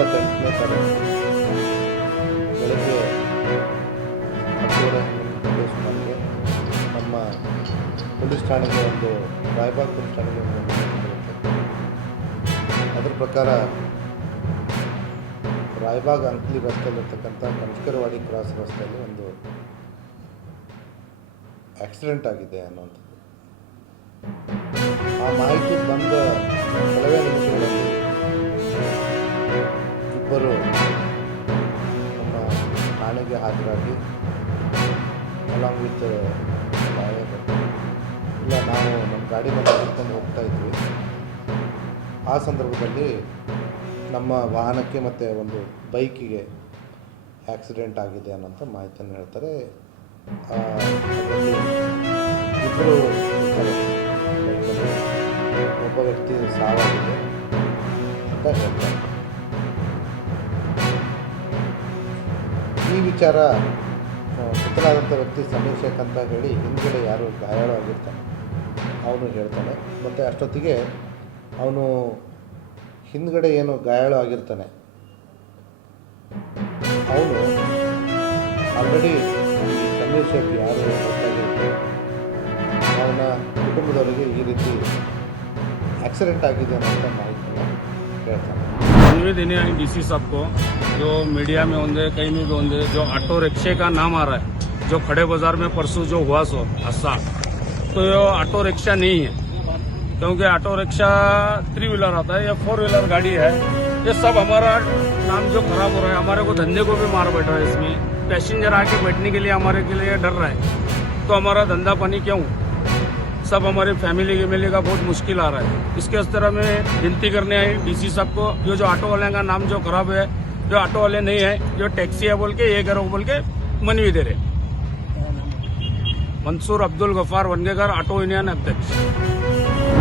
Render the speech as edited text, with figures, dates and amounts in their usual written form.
28ನೇ ತಾರೀಕು ಬೆಳಗ್ಗೆ 10:30 ಸುಮಾರಿಗೆ ನಮ್ಮ ಪೊಲೀಸ್ ಠಾಣೆಗೆ ಒಂದು ರಾಯಬಾಗ್ ಪೊಲೀಸ್ ಠಾಣೆಗೆ ಒಂದು ಬರುತ್ತೆ. ಅದರ ಪ್ರಕಾರ ರಾಯಬಾಗ್ ಅಂಕ್ಲಿ ರಸ್ತೆಯಲ್ಲಿರ್ತಕ್ಕಂಥ ಕಂಚಕರವಾಡಿ ಕ್ರಾಸ್ ರಸ್ತೆಯಲ್ಲಿ ಒಂದು ಆಕ್ಸಿಡೆಂಟ್ ಆಗಿದೆ ಅನ್ನುವಂಥದ್ದು ಆ ಮಾಹಿತಿ ಬಂದ ಕೆಲವೇ ನಿಮಿಷಗಳಲ್ಲಿ ಇಬ್ಬರು ನಮ್ಮ ಠಾಣೆಗೆ ಹಾಜರಾಗಿ ಅಲಾಂಗ್ ವಿತ್ ಇಲ್ಲ ನಾವು ನಮ್ಮ ಗಾಡಿ ಮೇಲೆ ಹಿಡ್ಕೊಂಡು ಹೋಗ್ತಾ ಇದ್ವಿ. ಆ ಸಂದರ್ಭದಲ್ಲಿ ನಮ್ಮ ವಾಹನಕ್ಕೆ ಮತ್ತು ಒಂದು ಬೈಕಿಗೆ ಆಕ್ಸಿಡೆಂಟ್ ಆಗಿದೆ ಅನ್ನೋಂಥ ಮಾಹಿತಿಯನ್ನು ಹೇಳ್ತಾರೆ. ಇಬ್ಬರು ಇರ್ತಾರೆ ಬೈಕಲ್ಲಿ, ಒಬ್ಬ ವ್ಯಕ್ತಿ ಸಾವಾಗಿದೆ ಅಂತ ಹೇಳ್ತಾರೆ. ಈ ವಿಚಾರ ಮೃತನಾದಂಥ ವ್ಯಕ್ತಿ ಸಮೀರ್ ಶೇಖ್ ಅಂತ ಹೇಳಿ ಹಿಂದ್ಗಡೆ ಯಾರು ಗಾಯಾಳಾಗಿರ್ತಾನೆ ಅವನು ಹೇಳ್ತಾನೆ. ಮತ್ತು ಅಷ್ಟೊತ್ತಿಗೆ ಅವನು ಹಿಂದ್ಗಡೆ ಏನು ಗಾಯಾಳು ಆಗಿರ್ತಾನೆ ಅವನು ಆಲ್ರೆಡಿ ಸಮೀರ್ ಶೇಖ್ ಯಾರು ಗೊತ್ತಾಗಿರುತ್ತೆ ಅವನ ಕುಟುಂಬದವರಿಗೆ ಈ ರೀತಿ ಆಕ್ಸಿಡೆಂಟ್ ಆಗಿದೆ ಅನ್ನೋಂಥ ಮಾಹಿತಿನ ಹೇಳ್ತಾನೆ. सुनने देने आई डीसी साहब को, जो मीडिया में होंगे कहीं भी होंगे, जो ऑटो रिक्शे का नाम आ रहा है, जो खड़े बाजार में परसों जो हुआ सो हादसा, तो ये ऑटो रिक्शा नहीं है, क्योंकि ऑटो रिक्शा 3 व्हीलर आता है या 4 व्हीलर गाड़ी है। ये सब हमारा नाम जो खराब हो रहा है, हमारे को धंधे को भी मार बैठा है। इसमें पैसेंजर आके बैठने के लिए हमारे के लिए डर रहा है, तो हमारा धंधा पानी क्यों, सब हमारी फैमिली के मिलने का बहुत मुश्किल आ रहा है। इसके इस तरह में विनती करने आई डीसी साहब को, जो ऑटो वाले का नाम जो खराब है, जो ऑटो वाले नहीं है, जो टैक्सी है बोल के ये करो बोल के मनवी दे रहे। मंसूर अब्दुल गफार वनगेकर, ऑटो यूनियन अध्यक्ष।